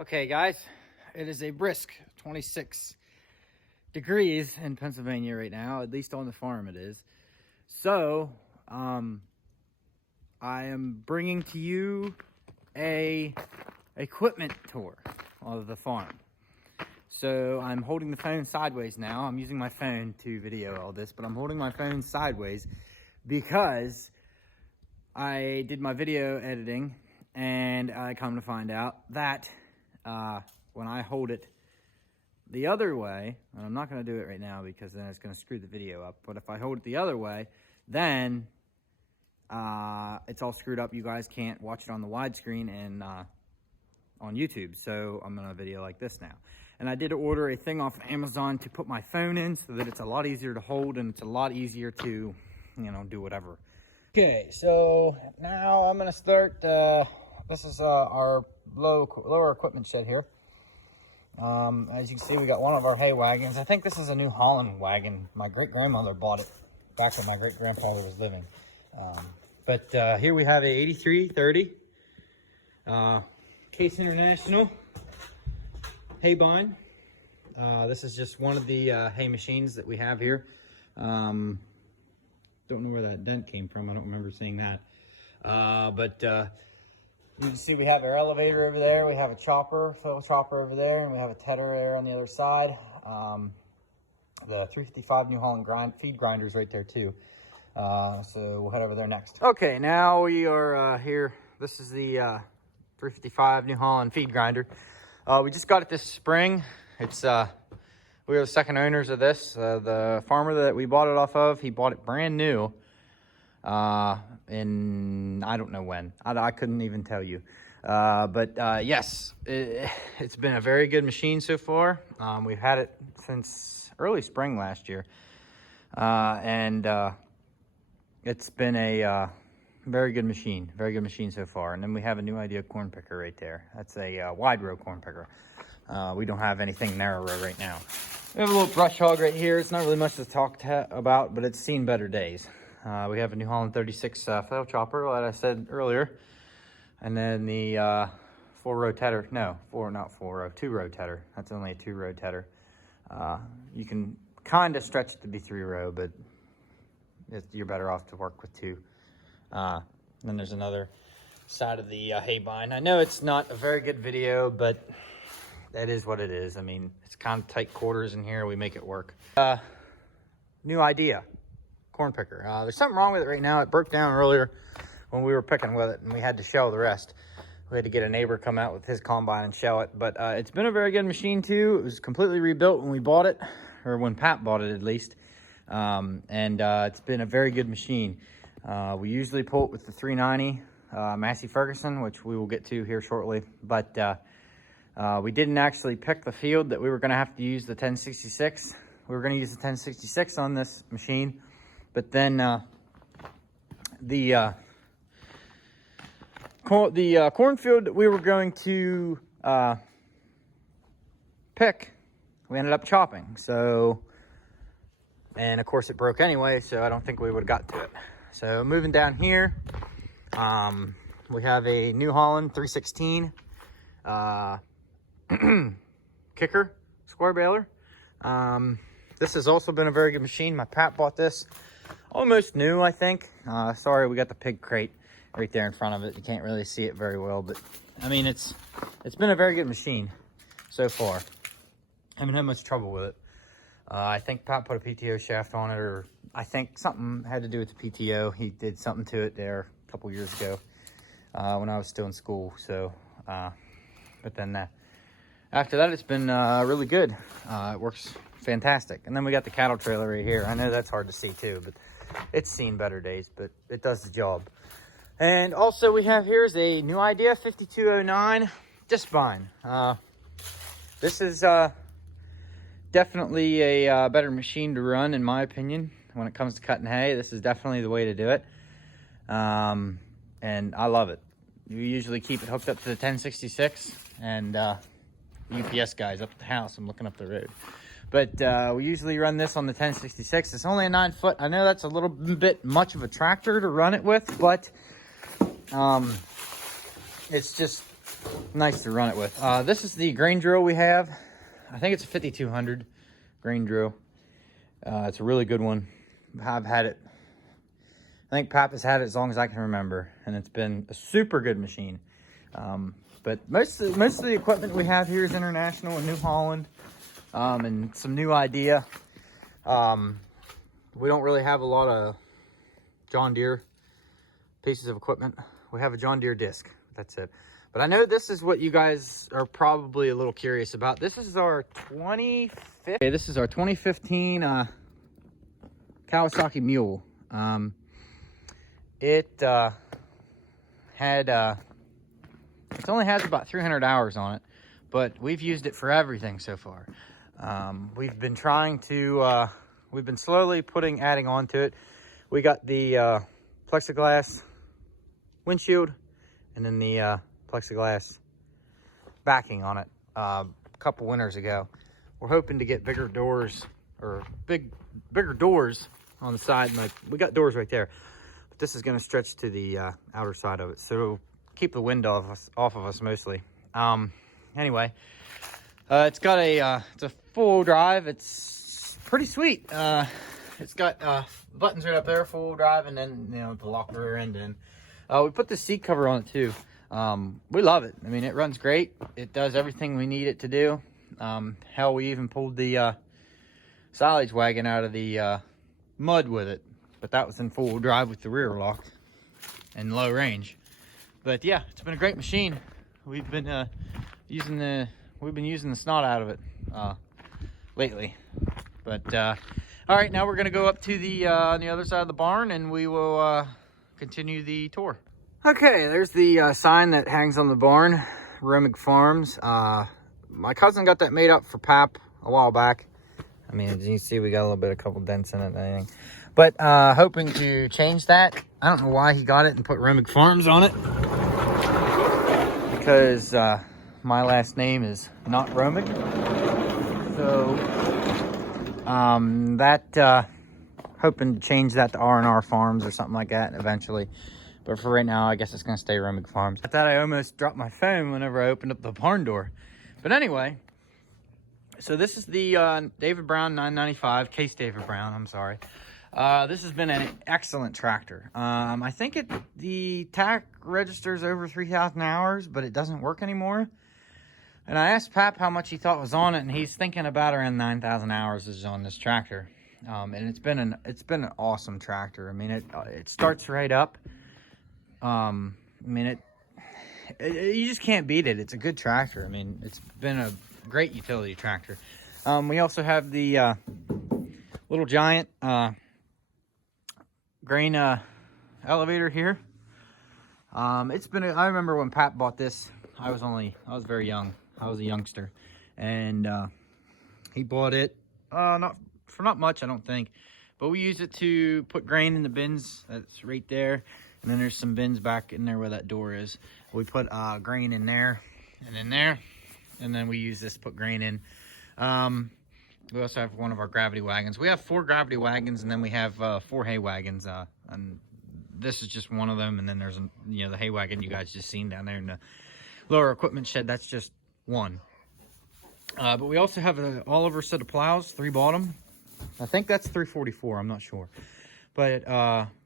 Okay, guys, it is a brisk 26 degrees in Pennsylvania right now, at least on the farm it is. So, I am bringing to you a equipment tour of the farm. So I'm holding the phone sideways now. I'm using my phone to video all this, but I'm holding my phone sideways because I did my video editing and I come to find out that when I hold it the other way, and I'm not going to do it right now because then it's going to screw the video up, but if I hold it the other way, then it's all screwed up. You guys can't watch it on the widescreen and on YouTube, so I'm going to video like this now. And I did order a thing off of Amazon to put my phone in so that it's a lot easier to hold and it's a lot easier to, you know, do whatever. Okay, so now I'm going to start, this is our lower equipment shed here. As you can see, we got one of our hay wagons. I think this is a New Holland wagon. My great-grandmother bought it back when my great-grandfather was living. But here we have a 8330 Case International hay bind. This is just one of the hay machines that we have here. Don't know where that dent came from. I don't remember seeing that. But you can see we have our elevator over there. We have a chopper, fill chopper over there, and we have a tedder there on the other side. The 355 New Holland feed grinders right there too. So we'll head over there next. Okay, now we are here. This is the 355 New Holland feed grinder. We just got it this spring. It's we are the second owners of this. The farmer that we bought it off of, he bought it brand new. In I don't know when. I couldn't even tell you. But yes, it's been a very good machine so far. We've had it since early spring last year, and it's been a very good machine so far. And then we have a New Idea corn picker right there. That's a wide row corn picker. We don't have anything narrow row right now. We have a little brush hog right here. It's not really much to talk about, but it's seen better days. We have a New Holland 36 flail chopper, like I said earlier. And then the 2-row tedder. That's only a 2-row tedder. You can kind of stretch it to be 3-row, but you're better off to work with 2. Then there's another side of the hay bind. I know it's not a very good video, but that is what it is. I mean, it's kind of tight quarters in here. We make it work. New Idea corn picker. There's something wrong with it right now. It broke down earlier when we were picking with it, and we had to shell the rest. We had to get a neighbor come out with his combine and shell it. But it's been a very good machine too. It was completely rebuilt when we bought it, or when Pat bought it at least. It's been a very good machine. We usually pull it with the 390 Massey Ferguson, which we will get to here shortly. But we didn't actually pick the field that we were going to have to use the 1066. We were going to use the 1066 on this machine. But then the cornfield that we were going to pick, we ended up chopping. So, and of course it broke anyway, so I don't think we would have got to it. So moving down here, we have a New Holland 316 kicker square baler. This has also been a very good machine. My Pat bought this almost new, I think. Sorry, we got the pig crate right there in front of it. You can't really see it very well, but I mean, it's been a very good machine so far. I haven't had much trouble with it. I think Pat put a PTO shaft on it, or I think something had to do with the PTO. He did something to it there a couple years ago when I was still in school. So, but then after that, it's been really good. It works fantastic. And then we got the cattle trailer right here. I know that's hard to see too, but it's seen better days, but it does the job. And also we have here is a New Idea 5209 disc bind. This is definitely a better machine to run, in my opinion. When it comes to cutting hay, this is definitely the way to do it. And I love it. You usually keep it hooked up to the 1066, and UPS guys up at the house. I'm looking up the road. But we usually run this on the 1066. It's only a 9-foot. I know that's a little bit much of a tractor to run it with, but it's just nice to run it with. This is the grain drill we have. I think it's a 5200 grain drill. It's a really good one. I've had it, I think Pap has had it as long as I can remember, and it's been a super good machine. But most of the equipment we have here is international and New Holland, and some new idea. We don't really have a lot of John Deere pieces of equipment. We have a John Deere disc, that's it. But I know this is what you guys are probably a little curious about. This is our 2015 Kawasaki Mule. It only has about 300 hours on it, but we've used it for everything so far. We've been trying to, we've been slowly adding on to it. We got the plexiglass windshield and then the plexiglass backing on it a couple winters ago. We're hoping to get bigger doors, or bigger doors on the side. Like, we got doors right there, but this is going to stretch to the outer side of it, so it'll keep the wind off of us mostly. Anyway, it's got it's a full drive. It's pretty sweet. It's got buttons right up there, full drive, and then, you know, the lock the rear end in. We put the seat cover on it too. We love it. I mean, it runs great. It does everything we need it to do. Hell, we even pulled the silage wagon out of the mud with it, but that was in full drive with the rear lock and low range. But yeah, it's been a great machine. We've been using the snot out of it lately. But all right, now we're gonna go up to the on the other side of the barn, and we will continue the tour. Okay, there's the sign that hangs on the barn, Romig Farms. My cousin got that made up for Pap a while back. I mean, as you can see, we got a couple dents in it and everything. But hoping to change that. I don't know why he got it and put Romig Farms on it, because my last name is not Romig. So hoping to change that to R&R Farms or something like that eventually. But for right now, I guess it's gonna stay Romig Farms. I thought I almost dropped my phone whenever I opened up the barn door. But anyway, so this is the David Brown 995, Case David Brown, I'm sorry. This has been an excellent tractor. I think the TAC registers over 3,000 hours, but it doesn't work anymore. And I asked Pap how much he thought was on it, and he's thinking about around 9,000 hours is on this tractor. And it's been an awesome tractor. I mean, it starts right up. I mean, you just can't beat it. It's a good tractor. I mean, it's been a great utility tractor. We also have the Little Giant grain elevator here. I remember when Pat bought this, I was very young. I was a youngster, and he bought it not much, I don't think, but we use it to put grain in the bins. That's right there. And then there's some bins back in there where that door is. We put grain in there and in there, and then we use this to put grain in. We also have one of our gravity wagons. We have 4 gravity wagons, and then we have 4 hay wagons. And this is just one of them. And then there's the hay wagon you guys just seen down there in the lower equipment shed. That's just one. But we also have an Oliver set of plows, 3 bottom. I think that's 344. I'm not sure. But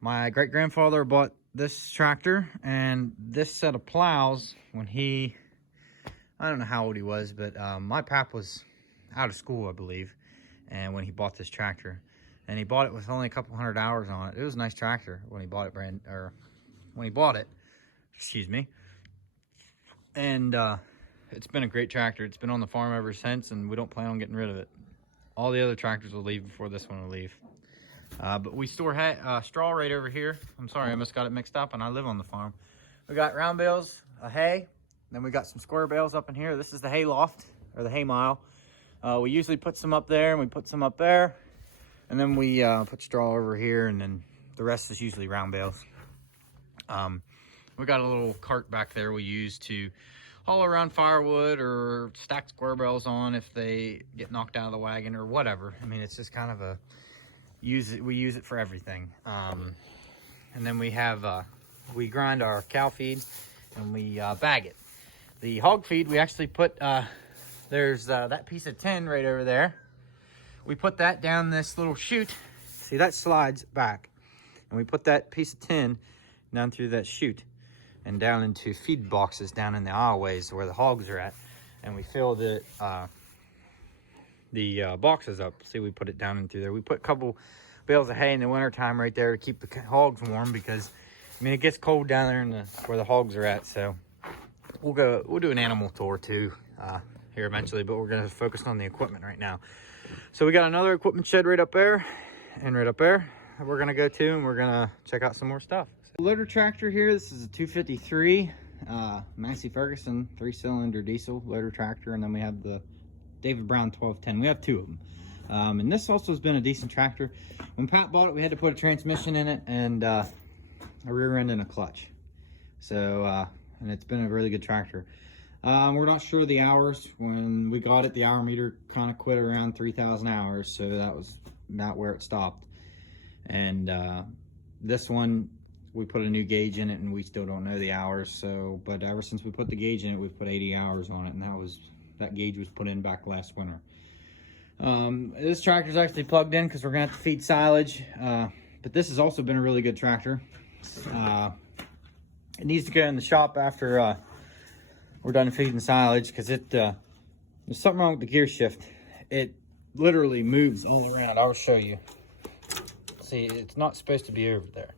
my great-grandfather bought this tractor and this set of plows when I don't know how old he was, but my pap was out of school, I believe, and when he bought this tractor, and he bought it with only a couple hundred hours on it. It was a nice tractor when he bought it, excuse me. And it's been a great tractor. It's been on the farm ever since, and we don't plan on getting rid of it. All the other tractors will leave before this one will leave. But we store straw right over here. I'm sorry, I almost got it mixed up, and I live on the farm. We got round bales of hay. Then we got some square bales up in here. This is the hay loft, or the hay mile. We usually put some up there, and we put some up there. And then we put straw over here, and then the rest is usually round bales. We got a little cart back there we use to haul around firewood or stack square bales on if they get knocked out of the wagon or whatever. I mean, it's just kind of we use it for everything. And then we have we grind our cow feed and we bag it. the hog feed, we actually put, there's that piece of tin right over there. We put that down this little chute. See, that slides back. And we put that piece of tin down through that chute and down into feed boxes down in the aisleways where the hogs are at. And we fill the boxes up. See, we put it down in through there. We put a couple bales of hay in the wintertime right there to keep the hogs warm, because, I mean, it gets cold down there in where the hogs are at. So we'll do an animal tour too here eventually, but we're gonna focus on the equipment right now. So we got another equipment shed right up there and right up there that we're gonna go to, and we're gonna check out some more stuff. Loader tractor here. This is a 253 Massey Ferguson 3-cylinder diesel loader tractor, and then we have the David Brown 1210. We have two of them. And this also has been a decent tractor. When Pat bought it, we had to put a transmission in it and a rear end and a clutch. So, and it's been a really good tractor. We're not sure of the hours. When we got it, the hour meter kind of quit around 3,000 hours, so that was not where it stopped. And this one, we put a new gauge in it, and we still don't know the hours. So, but ever since we put the gauge in it, we've put 80 hours on it, and that gauge was put in back last winter. This tractor's actually plugged in because we're gonna have to feed silage. But this has also been a really good tractor. It needs to go in the shop after we're done feeding silage, because there's something wrong with the gear shift. It literally moves all around. I'll show you. See, it's not supposed to be over there.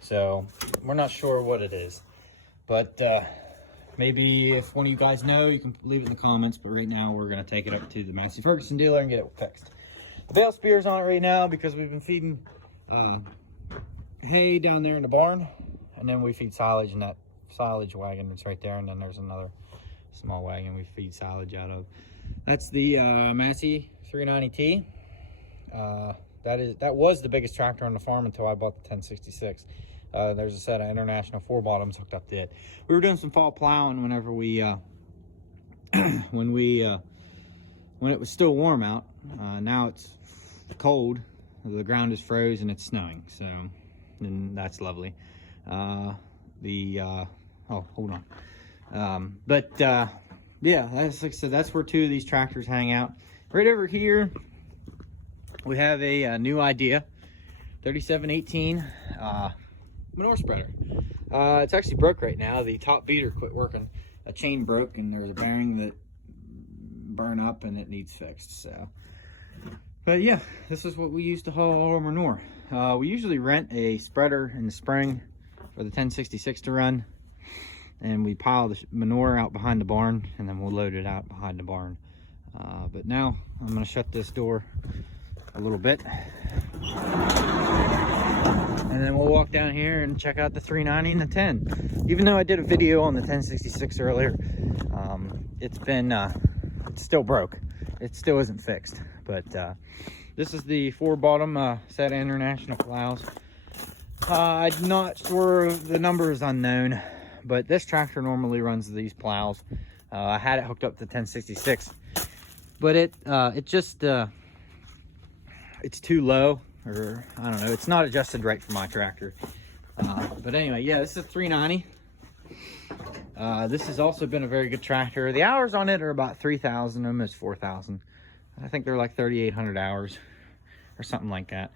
So we're not sure what it is, but maybe if one of you guys know, you can leave it in the comments. But right now we're gonna take it up to the Massey Ferguson dealer and get it fixed. The bale spear's on it right now because we've been feeding hay down there in the barn, and then we feed silage in that silage wagon that's right there, and then there's another small wagon we feed silage out of. That's the Massey 390T. That was the biggest tractor on the farm until I bought the 1066. There's a set of International 4-bottoms hooked up to it. We were doing some fall plowing whenever we when it was still warm out. Now it's cold, the ground is froze, and it's snowing, so, and that's lovely. Oh, hold on. Yeah, that's, like I said, that's where two of these tractors hang out. Right over here we have a new idea, 3718 manure spreader. It's actually broke right now. The top beater quit working. A chain broke, and there was a bearing that burned up, and it needs fixed. So, but yeah, this is what we use to haul all our manure. We usually rent a spreader in the spring for the 1066 to run, and we pile the manure out behind the barn, and then we'll load it out behind the barn. But now I'm going to shut this door a little bit, and then we'll walk down here and check out the 390 and the 10. Even though I did a video on the 1066 earlier, it's still broke. It still isn't fixed. But this is the 4-bottom set of International plows. I'm not sure, the number is unknown, but this tractor normally runs these plows. I had it hooked up to 1066, but it's too low, or I don't know, it's not adjusted right for my tractor. But anyway, yeah, this is a 390. This has also been a very good tractor. The hours on it are about 3,000, almost 4,000. I think they're like 3,800 hours or something like that.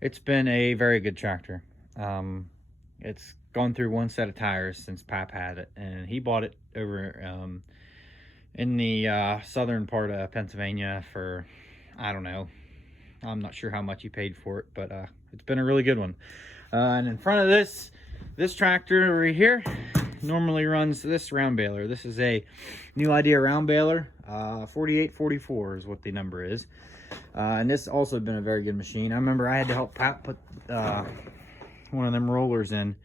It's been a very good tractor. It's gone through one set of tires since Pap had it, and he bought it over in the southern part of Pennsylvania for, I don't know, I'm not sure how much he paid for it, but it's been a really good one. And in front of this tractor right here normally runs this round baler. This is a new idea round baler. 4844 is what the number is. And this also been a very good machine. I remember I had to help Pat put one of them rollers in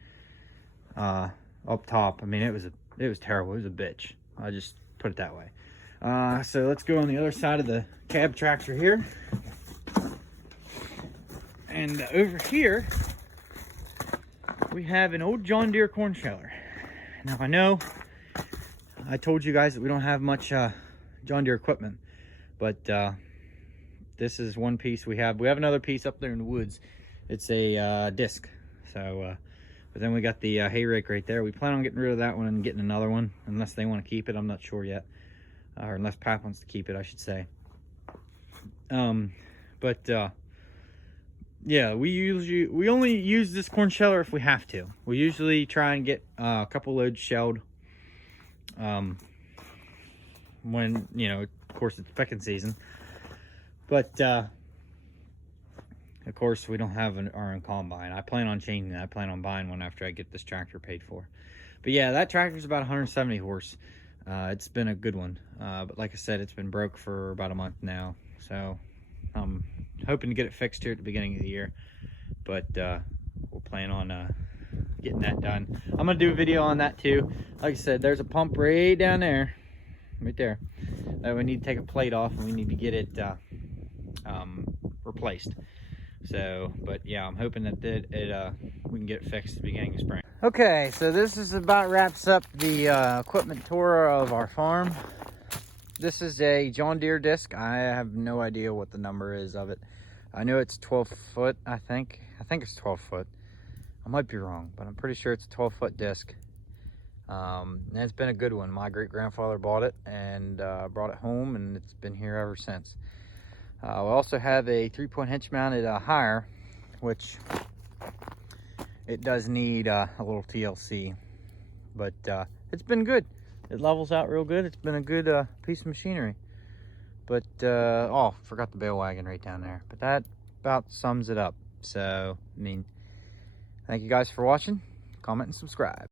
up top. I mean, it was terrible. It was a bitch. I just put it that way. So let's go on the other side of the cab tractor here. And over here, we have an old John Deere corn sheller. Now, I know I told you guys that we don't have much John Deere equipment, but this is one piece we have. We have another piece up there in the woods. It's a disc. So But then we got the hay rake right there. We plan on getting rid of that one and getting another one, unless they want to keep it. I'm not sure yet, or unless Pap wants to keep it, I should say. Yeah, we only use this corn sheller if we have to. We usually try and get a couple loads shelled when, you know, of course it's pecking season. But of course we don't have our own combine. I plan on changing that. I plan on buying one after I get this tractor paid for. But yeah, that tractor's about 170 horse. It's been a good one, but like I said, it's been broke for about a month now, so I'm hoping to get it fixed here at the beginning of the year. But we'll plan on getting that done. I'm gonna do a video on that too. Like I said, there's a pump right down there, right there, that we need to take a plate off, and we need to get it replaced. So, but yeah, I'm hoping that we can get it fixed at the beginning of spring. Okay, so this is about wraps up the equipment tour of our farm. This is a John Deere disc. I have no idea what the number is of it. I know it's 12 foot, I think it's 12 foot. I might be wrong, but I'm pretty sure it's a 12-foot disc. And it's been a good one. My great-grandfather bought it and brought it home, and it's been here ever since. We also have a 3-point hitch-mounted hire, which it does need a little TLC, but it's been good. It levels out real good. It's been a good piece of machinery. But oh, forgot the bale wagon right down there. But that about sums it up. So, I mean, thank you guys for watching. Comment and subscribe.